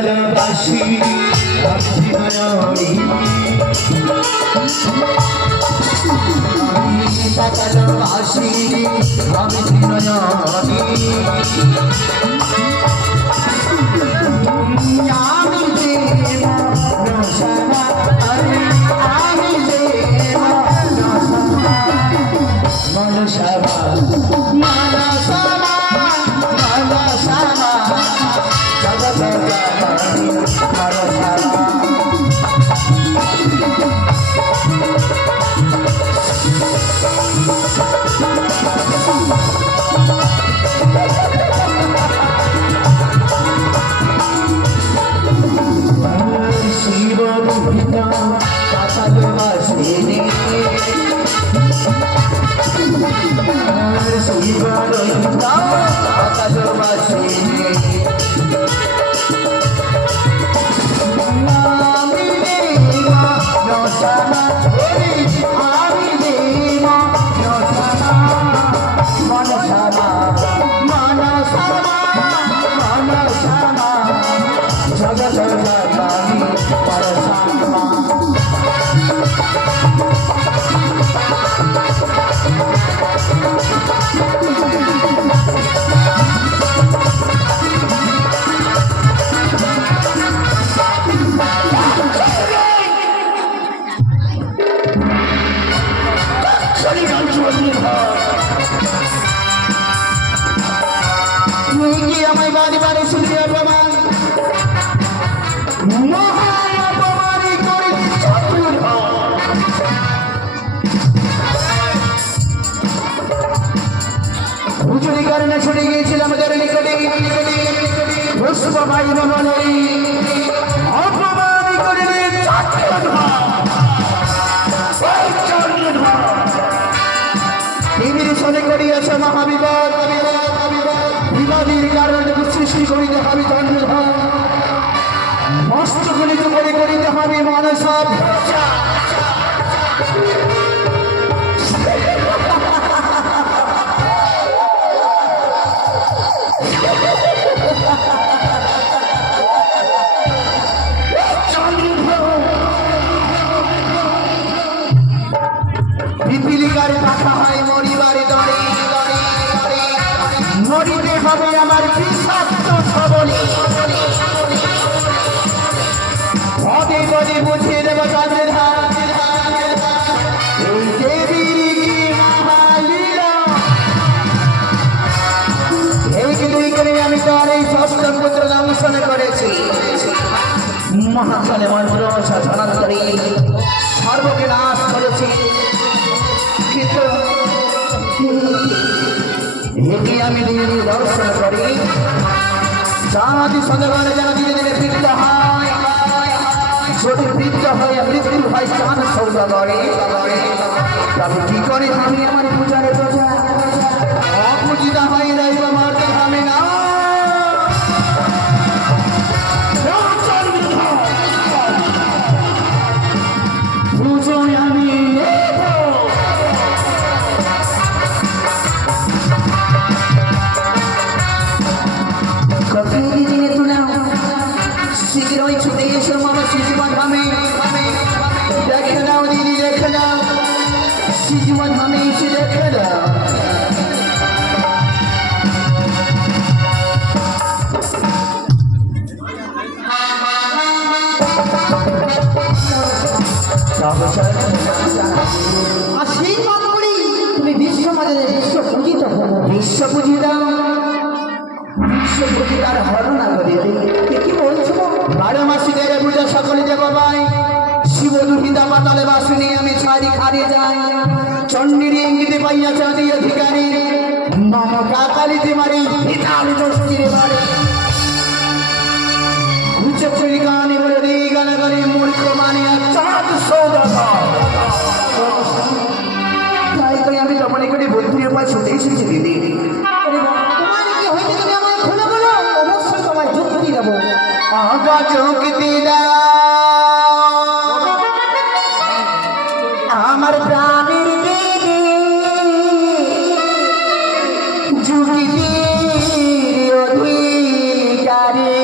পাতালবাসী পাতালবাসী আমি নয়নী আমি যে রসনা আমি যে মনসামা মনসামা মনসামা জগৎ জননী মনসামা শিব পিতা পাতালবাসিনী শিব পিতা পাতালবাসিনী আমি দেবা নসামা আমি দেবা নসামা মনসামা মনসামা মনসামা জগৎ জননী পরসামা আমায় বাড়ি বাড়ি শুনতে অপমান মহান অপমানই করে হুজুরি কারণে ছুটে গিয়েছিলাম আমাদের নিকটে পুষ্প ভাই মহলে অপমানই করে টিভির সনে করিয়াছে মহাবিবাদ বিবাদীর কারণে সৃষ্টি করিতে হবে চন্দ্রধর মস্ত গণিত করে করিতে হবে মানসব পিপিলিকার পাখা হয় মরিবারে দরে মরিতে হবে আমার বিষাক্ত সবলে পদে পদে বুঝিয়ে দেব চাঁদের হাত এই দেবীর কি মহালীলা এই দুই করে আমি তার এই সপ্তম পুত্র দংশন করেছি মহাকালে মন্ত্র সাধনার করে সর্বকে নাশ করেছি কিন্তু এটি আমি দিনে দর্শন করি চাঁদ সদগণে যেন ধীরে ধীরে বৃদ্ধ হয় যদি বৃদ্ধ হয় মৃত্যু হয় চাঁদ সৌদাগরে তবে কি করে আমি আমার পূজারে প্রজা অপূজিতা হয় রইব মারতে হবে না পুজোয় আমি শীঘ্রই ছুটে এসো মামা শিশুমান ধামে দেখে নাও দিদি দেখে নাও শিশুমান ধামে এসে দেখে নাও আশীর্বাদ করি তুমি বিশ্ব মাঝে বিশ্ব পূজিত বিশ্ব পূজি দাও বিশ্বপতিতার হরণা করে কি বলছো 12 মাসিদের পূজা সকলে দেব ভাই শিব দুহিতা পাতালে বাসিনী আমি ছাড়ি খারে যাই চন্ডীর ইঙ্গিতে পাইয়া চাঁদি অধিকারী মাম কাকালিতে মারি পিতালি দোষীরে মারে উচ্চ গানে বলে দিই গানে গানে মূর্খ মানিয়া চাঁদ সৌদাগর তাই তাই আমি তোমার নিকটে বুদ্ধির উপায় ছুটে এসেছি দিদি আমার প্রাণের দেবী যুগির অধিকারী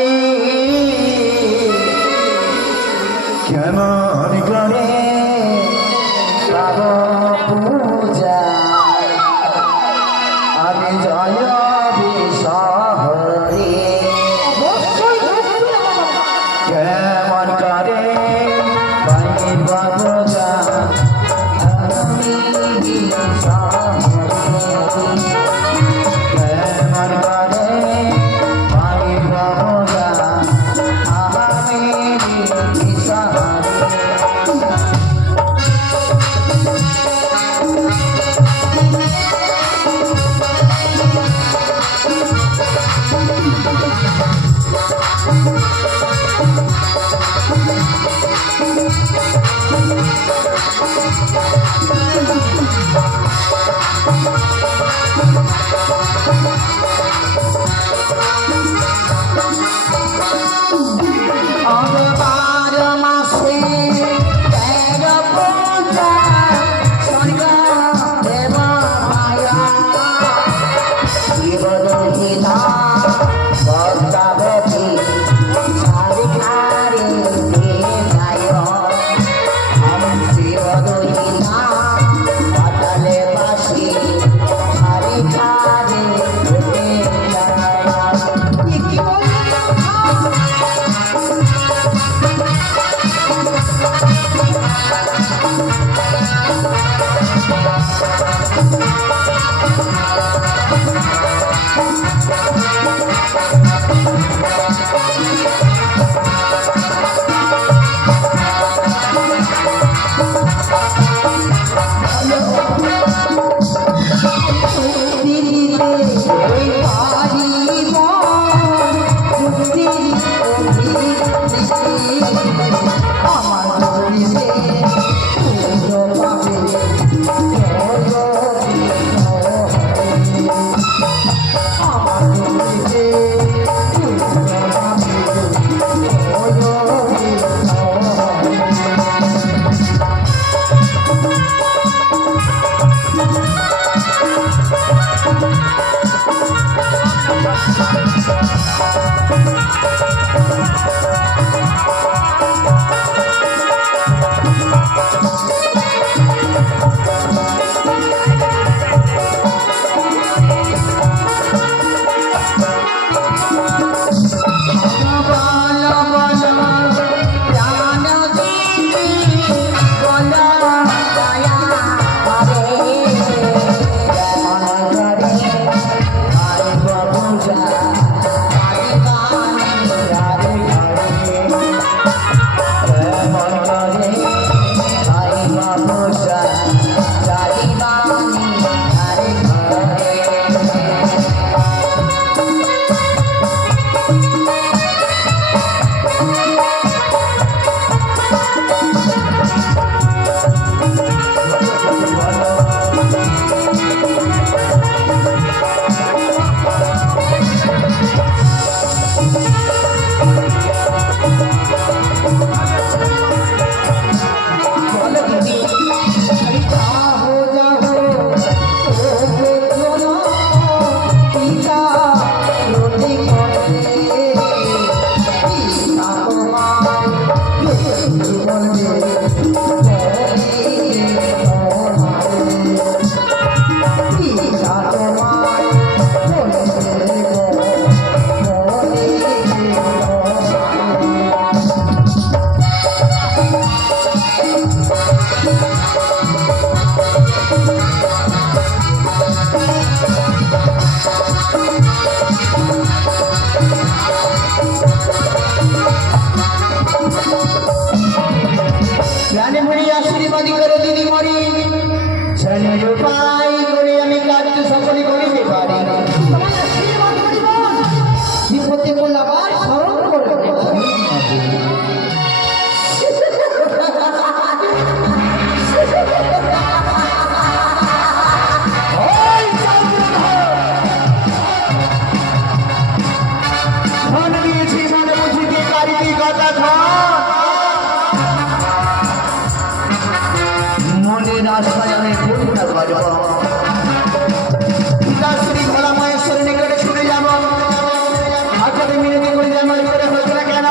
আশায় আমি পূর্ণ বাজব পিতাশ্রী ভোলা মহেশ্বরের নিকটে ছুটে যাব হাতে মিনতি করে আমার করে হোক না কেন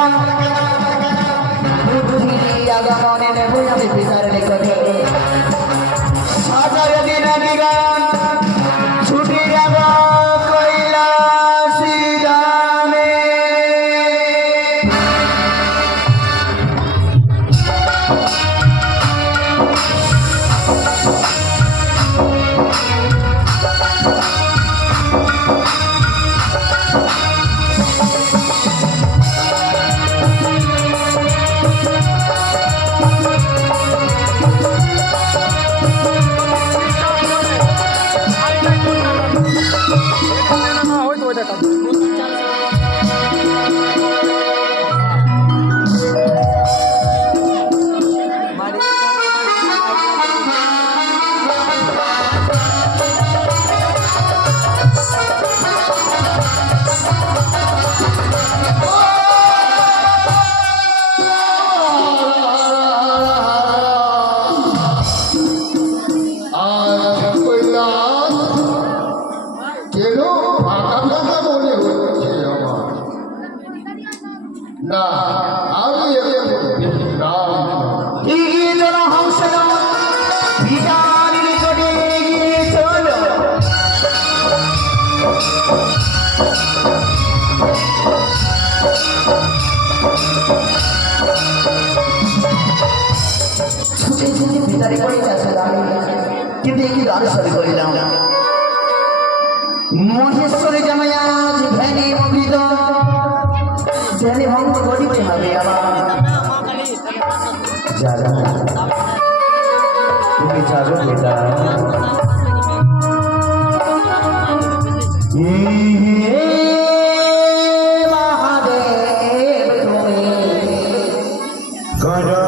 বুদ্ধি আগমনে নেব আমি পিতার নিকটে সাজায় দিন আমি গান ছুটে যাব কৈলাসী ধামে মহেশ্বরী জামাই আজ ভ্যানে অমৃত ধ্যানে ভঙ্গ করিতে হবে আমার তুমি যাবে বেটা মহাদেব তুমি করো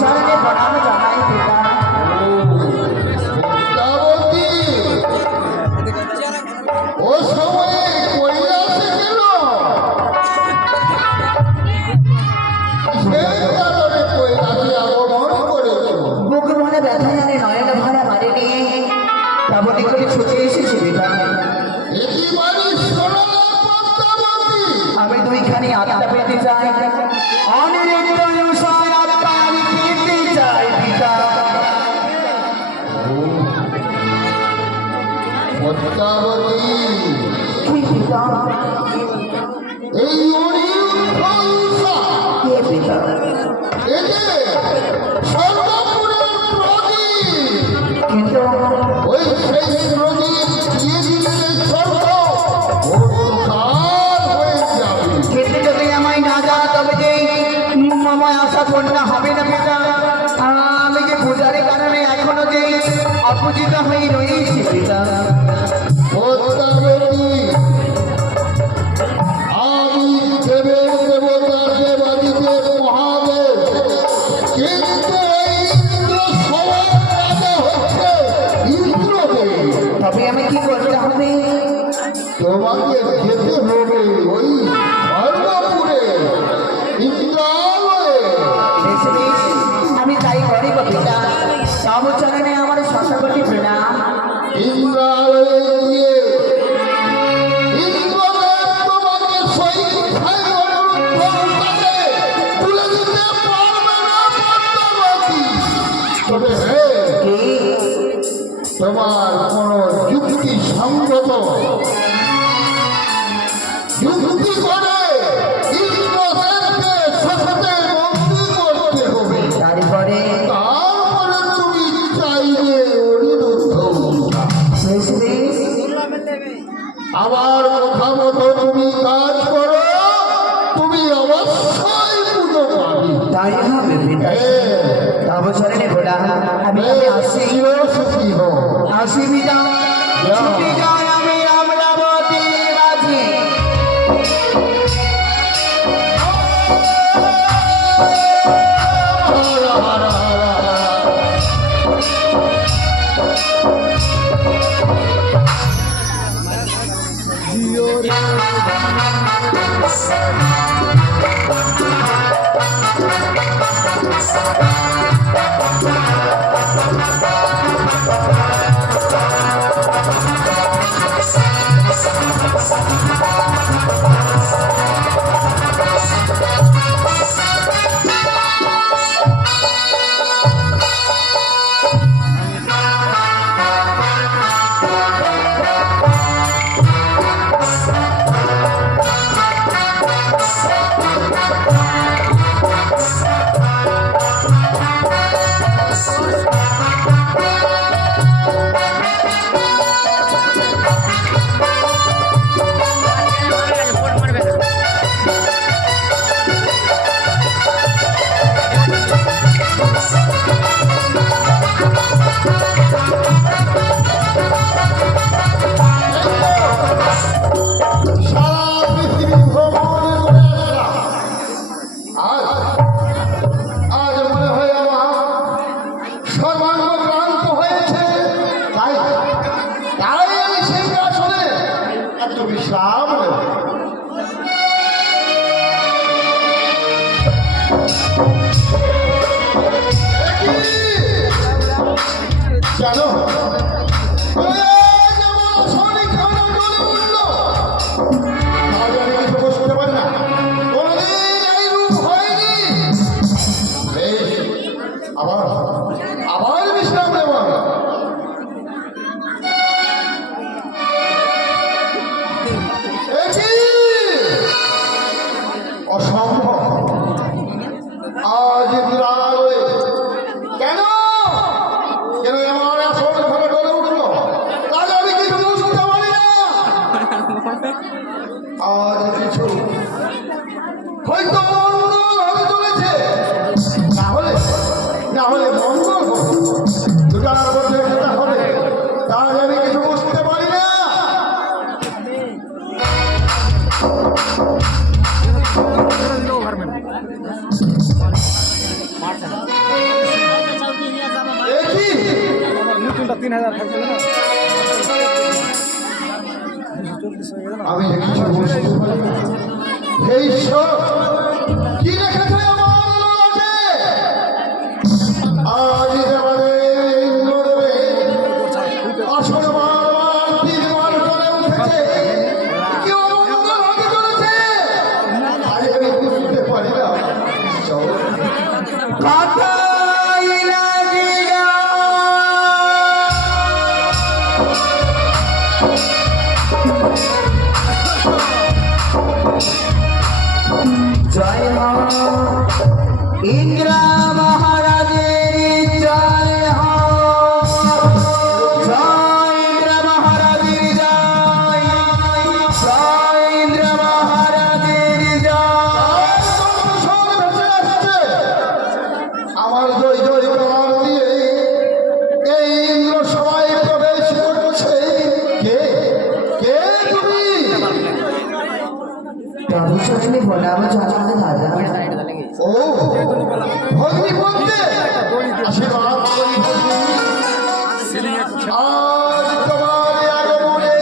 चरणে প্রণাম জানাই পিতা। ও সময়ে কৈলাসে গেল, সেই কারণে কৈলাসে আগমন করেছ। বুক মনে ব্যথা জানে নয়ন ভরা মারে নিয়ে তাবতী করে ছুটে এসেছি পিতা। আমি দুইখানি আত্মা পেতে চাই, অনিরিক্ত অনুসার আত্মা আমি পেতে চাই পিতা। পদ্মাবতী, কি পিতা? এই অনিরুদ্ধ কে পিতা? হবে? তোমাকে যেতে হবে ওই স্বর্গপুরে ইন্দ্রালয়ে। বেশ বেশ, আমি তাই করি গো পিতা। তব চরণে আমার শতকোটি প্রণাম। ইন্দ্রালয়ে গিয়ে ইন্দ্রদেব তোমাকে সেই কোথায় অনুরোধে তুলে দিতে পারবে না পদ্মাবতী। তবে কি? তোমার কোন যুক্তি সঙ্গত যুক্তি করে ইন্দ্রদেবকে সাথে বন্দী করতে হবে। তারপরে তারপরে তুমি চাইবে অনিরুদ্ধ। বেশ বেশ, আমার কথা মতো তুমি কাজ করো, তুমি অবশ্যই পুজো পাবে। তাই হবে পিতা। তব চরণে প্রণাম। আমি আসি, সুখী হও। আসি পিতা। ছুটি যাই আমি অমরাবতীর মাঝে। হর হর হর। সারা পৃথিবী ভ্রমণ করে আসলাম। আজ মনে হয় আমার সর্বাঙ্গ ক্লান্ত হয়েছে। তাই আমি সিংহাসনে একটু বিশ্রাম নেব। জানো বসতে পারি না, কোনদিন এই রূপ হয়নি। আবার আবার বিশ্রাম নেব আমি। অসম্ভব, আজ ইন্দ্রালয়ে কেন কেন আমার আসল ঘরে গড়ে উঠলো? তাহলে আমি কিছু বুঝতে পারি না। আর কিছু হয়তো মঙ্গল হতে চলেছে, না হলে মঙ্গল হবে। দুটার মধ্যে একটা হবে, তাহলে আমি কিছু বুঝতে পারি না। দেখি 3000 থাকবে না আমি কিছু বুঝতে পারি না। হে ঈশ্বর, কি রেখেছে আমার ললাটে? আজ আমাদের ইন্দ্রদেবের আসল বারবার তীরবার করে উঠেছে। কি অমঙ্গল হতে চলেছে? আজ আমি বুঝতে পারি না। ঈশ্বর, কথাই লাগিয়া জয় হো ইন্দ্র মহারাজের জয় হো, জয় ইন্দ্র মহারাজের জয়, জয় ইন্দ্র মহারাজের জয়। সব ভেসে আসছে। আমার জয় জয় করার দিয়ে এই ইন্দ্র সবাই প্রবেশ করছে। কে কে তুমি? প্রভু চরণে প্রণাম জানাতে দাদা। ও ভগ্নি বলতে আশীর্বাদ করি ভগ্নি। আজ তোমার আগমনে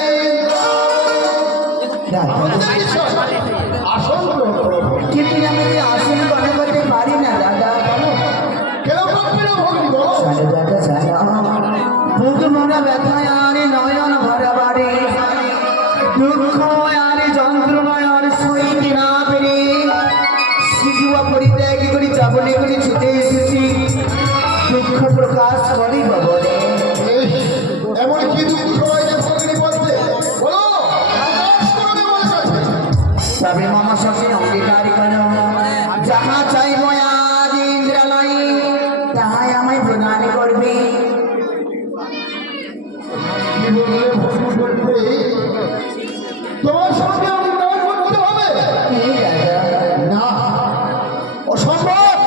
তবে মামা সঙ্গে অঙ্গীকার করো যাহা চাইব আজ ইন্দ্রালয় তাহাই আমায় প্রদান করবে। কি বললে ভস্ম করতে তোমার সঙ্গে অঙ্গীকার করতে হবে? এই রাজা, না, অসম্ভব।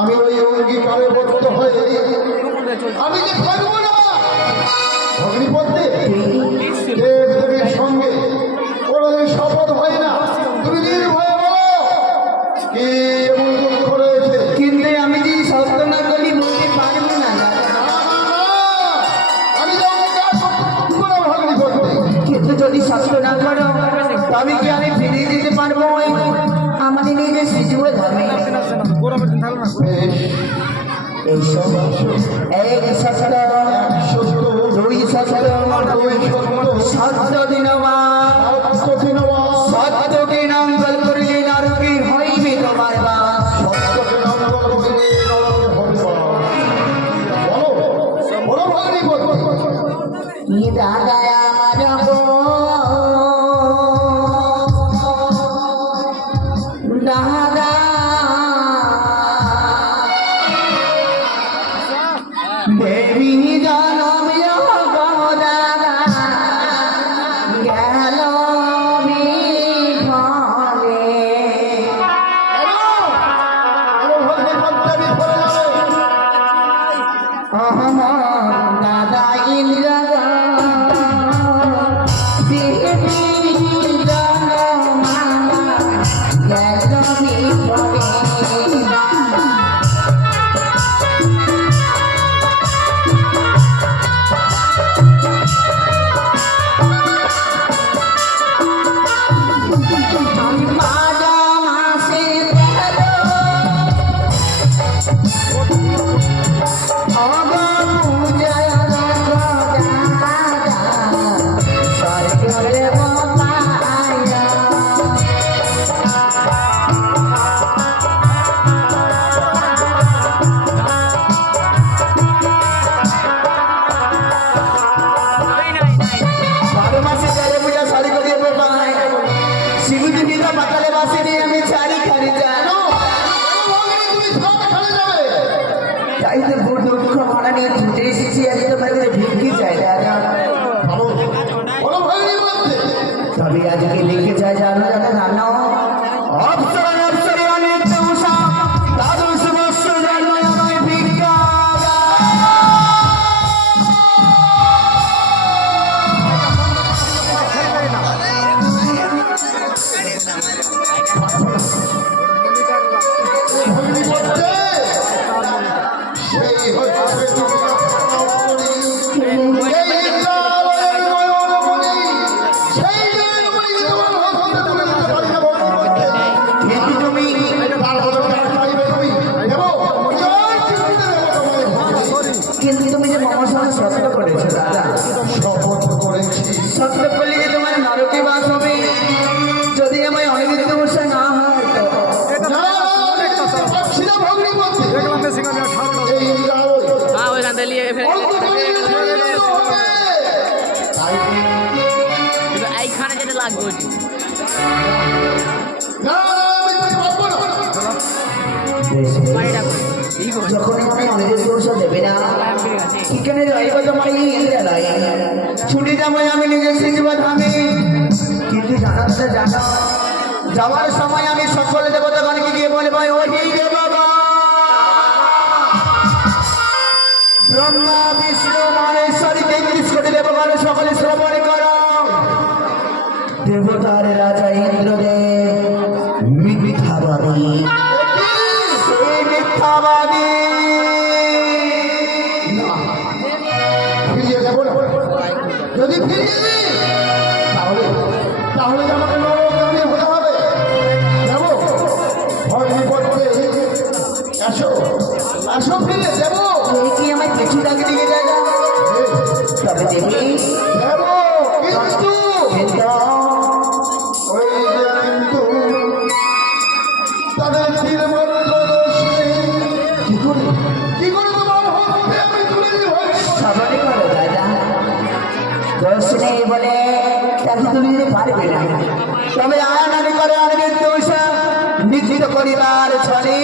আমি ওই অঙ্গীকারে বদ্ধ হয়ে আমি যে থাকবো না। অগ্নিপথে দেব দেবীর সঙ্গে কোনোদিন শপথ হয় না। তুমি নির্ভয়ে বলো কি এমন দুঃখ রয়েছে? কিন্তু আমি যদি সত্য না করি বলতে পারবো না রাজা। না, না, না, আমি যে অঙ্গীকার করবো না অগ্নিপথে। কিন্তু যদি সত্য না করো তবে কি আমি ফিরে যেতে পারবো ওই আমাদের নিজের শিশু ধামে? গরমের দিন থাকলো না বেশ, এইসব এক সত্য সত্য দুই সত্য দুই সত্য সত্য দিনবা সত্যদিনবা সত্যকে নাম গল করিলে নরকে হইবে তোমার বাস। সত্যকে নাম করলে নরকে হবে বাস। বলো, বলো ভগ্নিপতি। কি দাদা আমার গো দাদা দেবী জনম গো দাদা গেল বিফলে। অহম দাদা ইন্দ্র দেবী জনম গেল বিফলে। তবে আজকে লিখে যায় জানো জানো জানো অপসরে অপসরে অনেক দোষা দাদু সুবস্ত জন্ম আমায় ভিক্ষা সেই হচ্ছে কিন্তু তুমি যে মামার সঙ্গে সত্য করেছো দাদা, শপথ করেছি। সত্য করলে যে তোমার নরকে বাস হবে যদি আমায় অনির্দিষ্ট বর্ষা না হয় তো। না, পাচ্ছি না ভগ্নিপতি। দেখলাম বেশি করে ঠান্ডা এই আলোয় हाँ वो गांधी लिए फिर অল্প করে নিতে হবে। आई खाने যেতে লাগবে না, আমি পারবো না। মাইরা ঠিক আছে যখন আমি অনির্দিষ্ট বর্ষা দেবে না এখানে রইব তোমার এই ইন্দ্রালয় ছুটি যাবো আমি নিজের শিখব ধামে। কিন্তু জানাতে জানো যাওয়ার সময় আমি সকলে দেবতাগণকে গিয়ে বলবো ওহি দেবগণ ব্রহ্মা বিষ্ণু মহেশ্বরী 33 কোটি দেবগণ সকলে শ্রবণ করো। দেবতার রাজা ইন্দ্রদেব মিথ্যাবাদী, সেই মিথ্যাবাদী ফিরিয়ে দেবো না। যদি ফিরিয়ে দিই তাহলে তাহলে যে আমাকে নরকগামী হতে হবে। যাবো ভগ্নিপতি, আসো আসো, ফিরে দেবো এই কি আমার কিছু দাগে দিয়ে যায় না? তবে দেবী দেবো, কিন্তু কিন্তু ওই যে কিন্তু তাদের তীরমন্ত্র দোষ নেই। কি করে কি করে তোমার হস্তে আমি তুলে দিই ভগ্নিপতি? সবারই করো দাদা দোষ নেই বলে তাকে তুলিয়ে পারবে না। তবে আয়নানি করে অনেক দোষ নিশ্চিত করিবার ছড়ে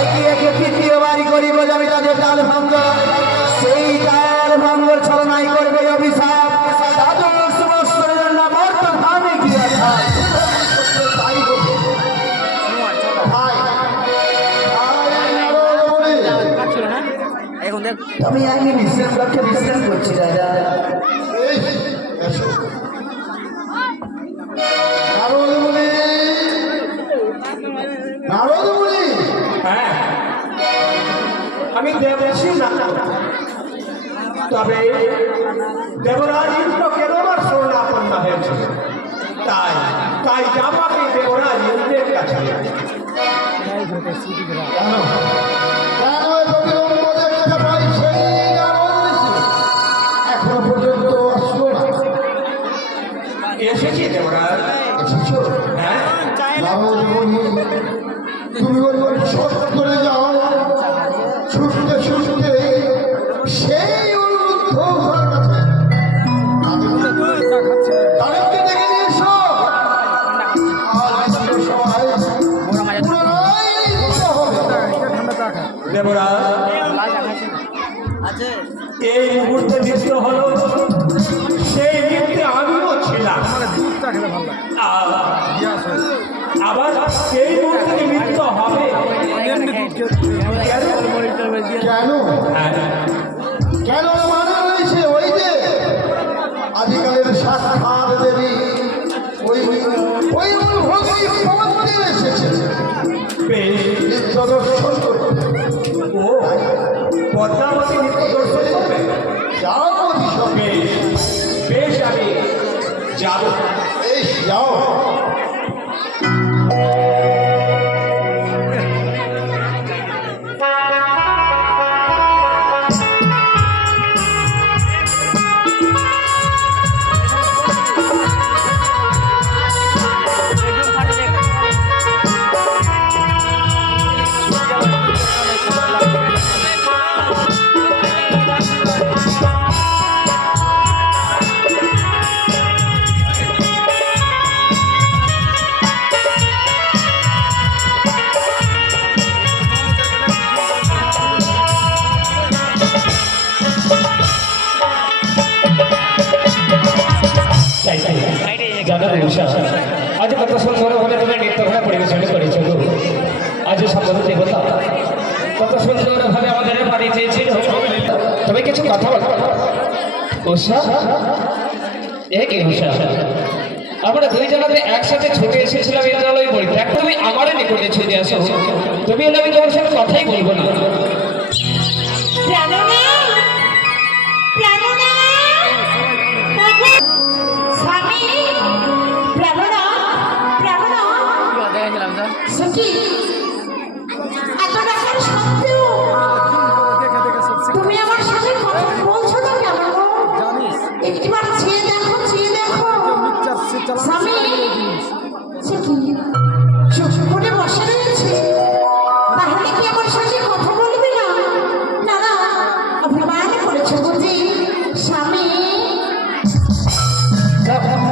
একে একে তৃতীয় বাড়ি করিব যাবে তাদের কাল ভঙ্গ, সেই কাল ভঙ্গর ছলনাই করবে অভিশাপ। দ্বাদশ বৎসরের জন্য মর্ত ধামে কি অর্থাৎ তাই হবে। ভাই, নারদমণি, কাটছিল না এখন দেখ তবে আমি বিশ্রাম কক্ষে বিশ্রাম করছি দাদা। এই, এসো। নারদমণি, নারদমণি, হ্যাঁ, আমি দেবর্ষি না, তবে দেবরাজ ইন্দ্র কেন আমার শরণাপন্ন হয়েছে, তাই তাই আমাকে দেবরাজ ইন্দ্রের কাছে কেন কেন এত বিলম্ব দেখতে পাই সেই নারদ ঋষি এখনো পর্যন্ত আসলো না? এসেছি দেবরাজ। এসেছো? হ্যাঁ, নারদমণি, তুমি বলবেন সব করে যাও, ছুটতে ছুটতে সেই অনুরুদ্ধ ঘর কাছে তাদেরকে ডেকে নিয়ে এসো। আর আজকে সবাই পুনরায় মিলিত হবে। দেবরাজ, আছে এই মুহূর্তে মৃত্যু হলো, সেই মৃত্যু আমিও ছিলাম। আবার সেই মুহূর্তে মৃত্যু হবে কেন? কেন হ্যাঁ, কেন মানে রয়েছে ওই যে আদিকালের সাক্ষাৎ দেবী ওই ওই ভগবী পদ্মে এসেছে বেশ, নিত্য দর্শন করতে। ও পদ্মাবতী নিত্য দর্শন করবে। যাও অধিশন, বেশ বেশ, আমি যাব। এই যাও। একদম ফাটে দেখ আজ কত সুন্দর ভাবে তুমি নৃত্যঘোড়া পরিবেশন করেছ গো। আজ সম্ভব দেবতা কত সুন্দর ভাবে আমাদের বাড়ি চেয়েছিল, তুমি কিছু কথা বলো। উষা, এ কি উষা, আমরা দুইজনাতে একসাথে ছুটে এসেছিলাম ইন্দ্রালয় পরিত্যাগ, তুমি আমার নিকটে ছুটে আসো। তুমি এলে আমি তোমার সাথে কথাই বলবো না। দেখাছিলাম স্যার সখী, এত টাকার সত্ত্বেও তুমি আমার সাথে কথা বলছো না কেন গো? একটিবার চেয়ে দেখো, চেয়ে দেখো। স্বামী, সে কি চুপ করে বসে রয়েছে? তাহলে কি আমার সাথে কথা বলবে না? না না, অভিমান করেছো বুঝি স্বামী?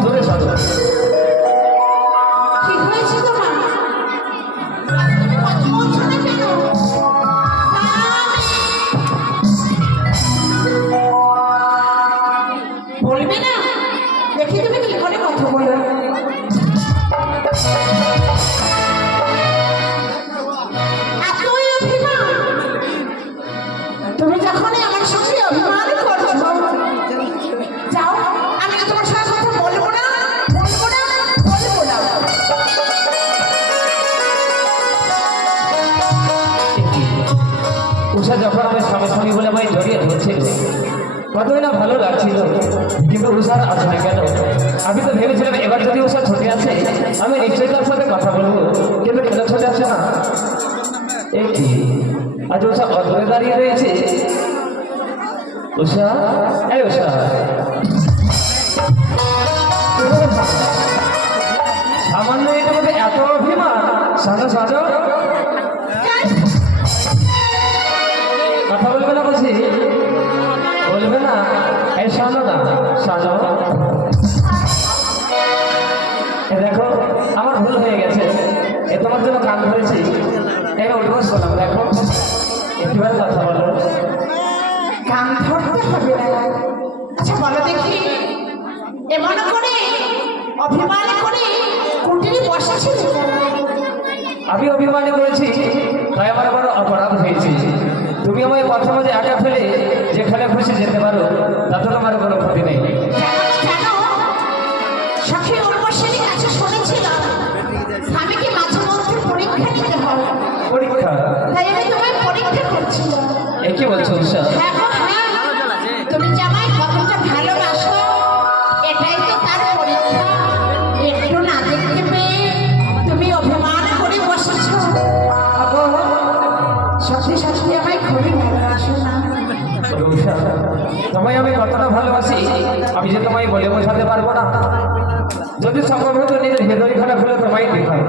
দূরে সরো। কি হয়েছে তোমার? তুমি কথা বলছো না কেন? বলবে না? দেখি তুমি কি করে কথা বলো। এতই অভিমান? তুমি যখনই আমার সাথে অভিমান করছো, যাও, আমি আর তোমার সাথে কথা বলবো না, বলবো না, বলবো না। উষা যখন আমার স্বামী বলে আমায় জড়িয়ে ধরছিল, কতই না ভালো লাগছিল, কিন্তু উষার আসে না কেন? আমি তো ভেবেছিলাম এবার যদি উষা ছুটে আসে আমি নিশ্চয়ই তার সাথে কথা বলবো, কিন্তু কেন ছুটে আসে না? এই কি, আজ উষা অদূরে দাঁড়িয়ে রয়েছে। উষা, এই উষা, সামান্য এটাকে এত অভিমান? সাজো সাজো, কথা বলবে না বলছি, বলবে না? এই সাজো না, সাজো। তোমার জন্য গান ধরেছি, এবার উঠবস করলাম। দেখো একটুবার কথা বলো। কান ধরতে হবে না। আচ্ছা বলো দেখি, এমন করে অভিমান করে কুটিরে বসেছিল কেন? আমি অভিমানী করেছি, তাই আমার বড় অপরাধ হয়েছে। তুমি আমায় মাঝে মাঝে আটা ফেলে যেখানে খুশি যেতে পারো, তাতে তোমার কোনো ক্ষতি নেই। কেন? সখী উর্বশীর কাছে শুনেছিলাম স্বামীকে মাঝে মধ্যে পরীক্ষা নিতে হয়। পরীক্ষা? তাই আমি তোমায় পরীক্ষা করছিলাম। এ কি বলছো উষা? হ্যাঁ গো, হ্যাঁ। তুমি জামাই কতটা ভালোবাসো এটাই তো তার পরীক্ষা। একটু না দেখতে পেয়ে তুমি অভিমান করে বসেছো। আগো, সত্যি সত্যি আমায় খুবই ভালোবাসো না? উষা, তোমায় আমি কতটা ভালোবাসি আমি যে তোমায় বলে বোঝাতে পারবো না। যদি সম্ভব হতো নিজের হৃদয় খানা খুলে তোমায় দিতাম।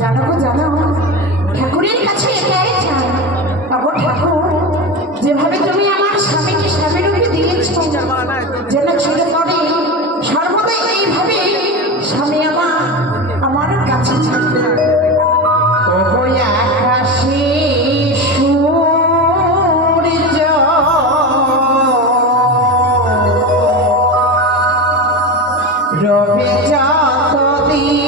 জানো গো, জানো, ঠাকুরের কাছে এটাই চাই। আগো ঠাকুর, যেভাবে তুমি আমার স্বামীকে স্বামীর রূপে দিয়েছো, যেন চিরতরে সর্বদা এইভাবে স্বামী আমার কাছে থাকবে। ওই আকাশে সূর্য রবে যতদিন,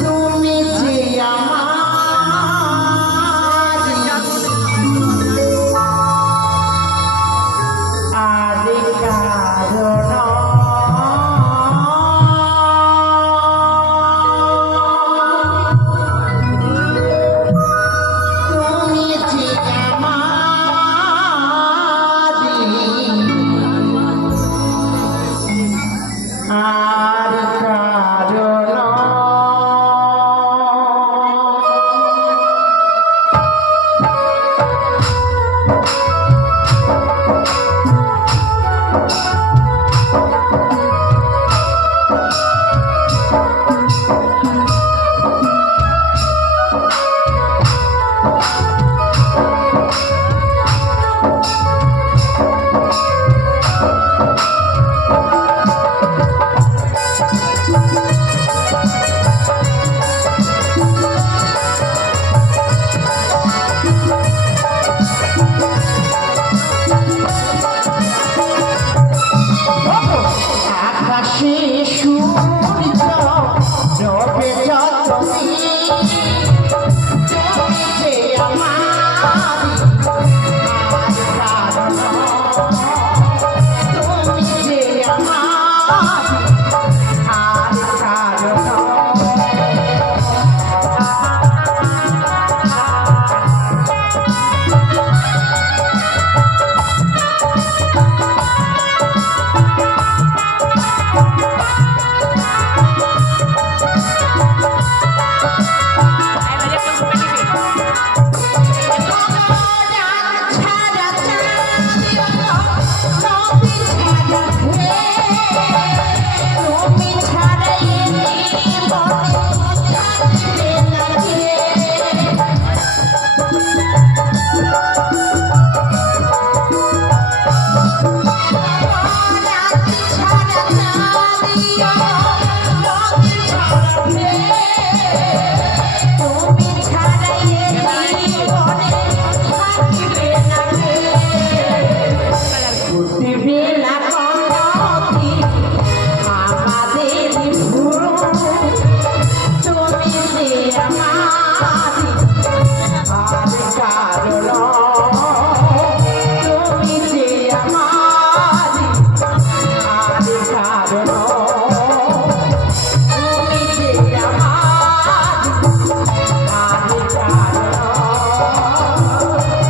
তুমি যে আমার আদি কারণ। তুমি যে আর কারণ। আকাশে সূর্য রবে যতদিন, তুমি যে আমার আর কারণ।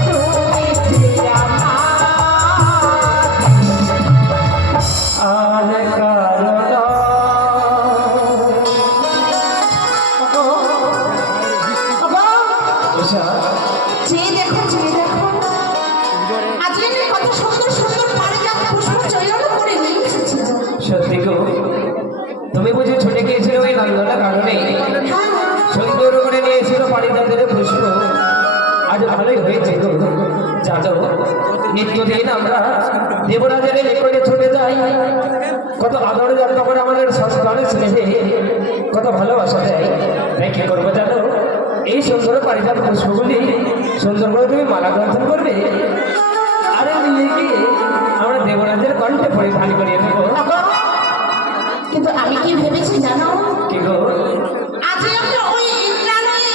তুমি যে আমার আর কারণ। চেয়ে দেখো, চেয়ে দেখো, আজকে আমি কত সুন্দর সুন্দর পারিজাত পুষ্প চয়ন করে নিয়ে এসেছি। সত্যি গো, তুমি বুঝি ছুটে গিয়েছিলে ওই নন্দনের কারণে? সুন্দর করে নিয়েছিল পারিজাতের পুষ্প। আজ ভালোই হয়েছে গো। জানো নিত্যদিন আমরা দেবরাজের নিকটে ছুটে যাই, কত আদরে যত্ন করে আমাদের সংস্কারের স্নেহে কত ভালোবাসা দেয়। তাই কি করবো জানো, এই সুন্দর পারিজাত পুষ্পগুলি সুন্দর করে তুমি মালা গ্রন্থন করবে, আর লিখে আমরা দেবরাজের কণ্ঠে পরিধান করিয়ে দেবো। কিন্তু আমি কি ভেবেছি জানো, কি গো? আজ আমরা ওই ইন্দ্রালয়ে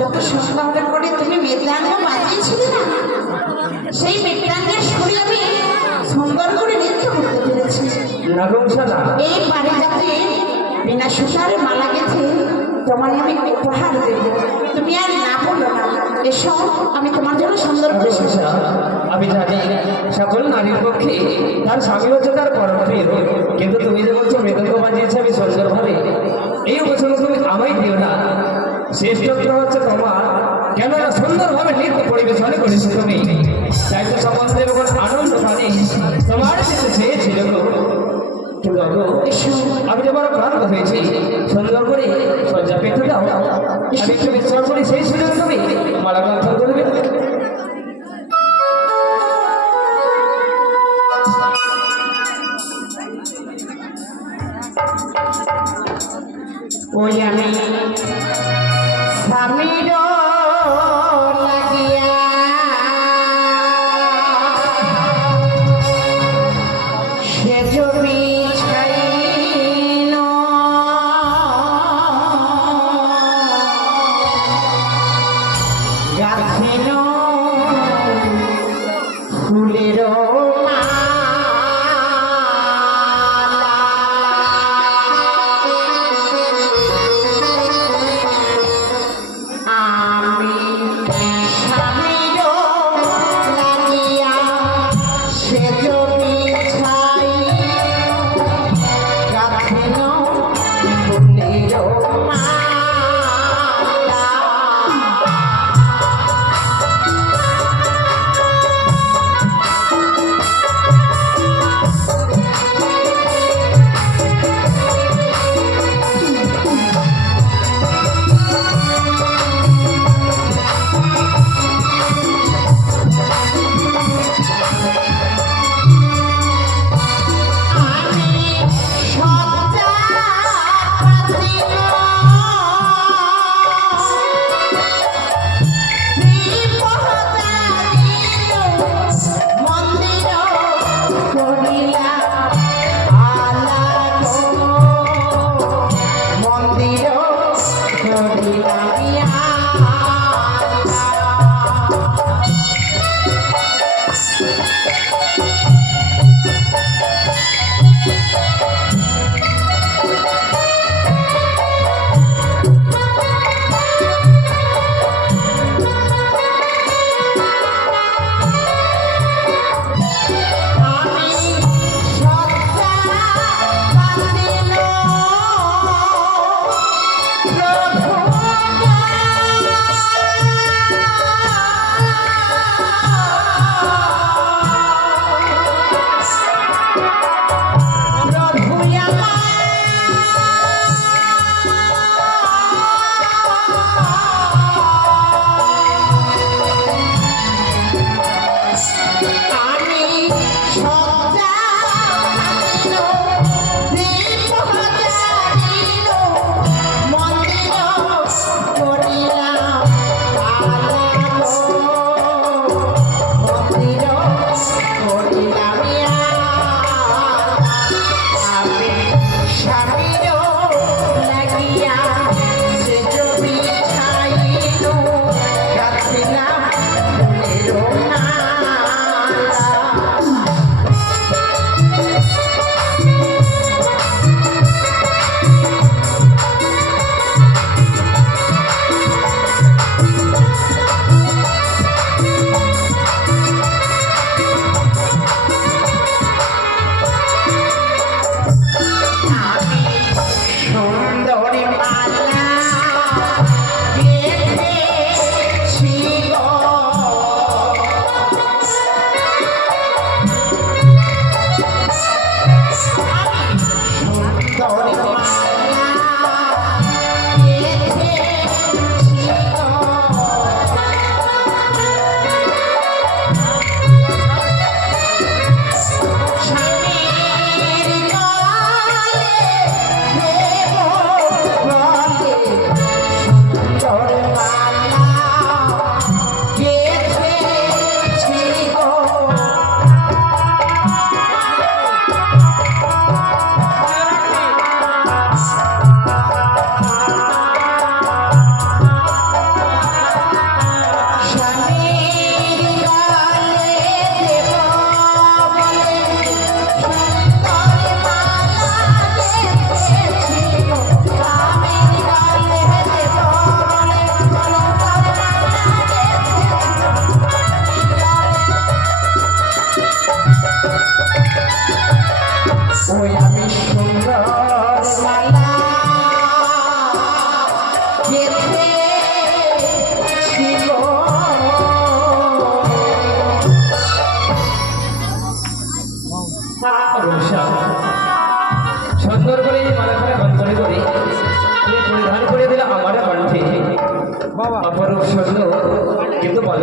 যত সুন্দর করে তুমি মৃদাঙ্গ বাজিয়েছিলে না, সেই মৃদাঙ্গের সুরে আমি সুন্দর করে নৃত্য করতে পেরেছি। নাগংশালা এই পারিজাতে বিনা সুতারে মালা গেছে তোমায় আমি উপহার দেব, তুমি আর না বলো না। এসো, আমি তোমার জন্য সুন্দর করে নাগংশা, আমি জানি সকল নারীর পক্ষে তার স্বামী হচ্ছে তার পরম প্রিয়, কিন্তু তুমি যে বলছো মৃদঙ্গ বাজিয়েছে আমি সুন্দরভাবে, এই বছর তুমি আমায় দিও না। শ্রেষ্ঠত্ব হচ্ছে তোমার, কেন না সুন্দরভাবে নৃত্য পরিবেশন করেছো তুমি, তাই তো সম্বন্ধে যখন আনন্দ পানি তোমার সাথে চেয়েছিল গো। কিন্তু গো, আমি যে বড় ক্লান্ত হয়েছি, সুন্দর করে সজ্জা পেতে দাও, আমি একটু বিশ্রাম করি, সেই সুযোগ তুমি মালা গ্রন্থন করবে। ওই আমি স্বামীর লাগিয়া সেজ বিছাইন গাত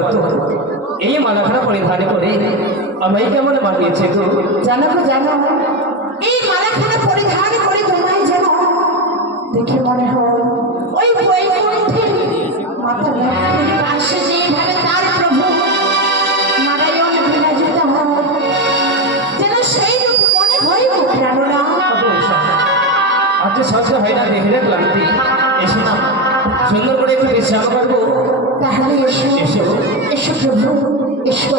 বলো তো এই মালাখানা পরিধান করে আমায় কেমন মানিয়েছে গো? জানো গো জানো, এই মালাখানা পরিধান করে তোমায় যেন দেখে মনে হয় ওই বৈকুণ্ঠে মাতা লক্ষ্মীর পাশে যেভাবে তার প্রভু নারায়ণ বিরাজিত হয়, যেন সেই রূপ মনে হয় গো প্রাণনা। আজ সহ্য হয় না দেখলে ক্লান্তি, এসে না সুন্দর করে একটু বিশ্রাম করবো। তাহলে এসো এসো এসো প্রভু এসো।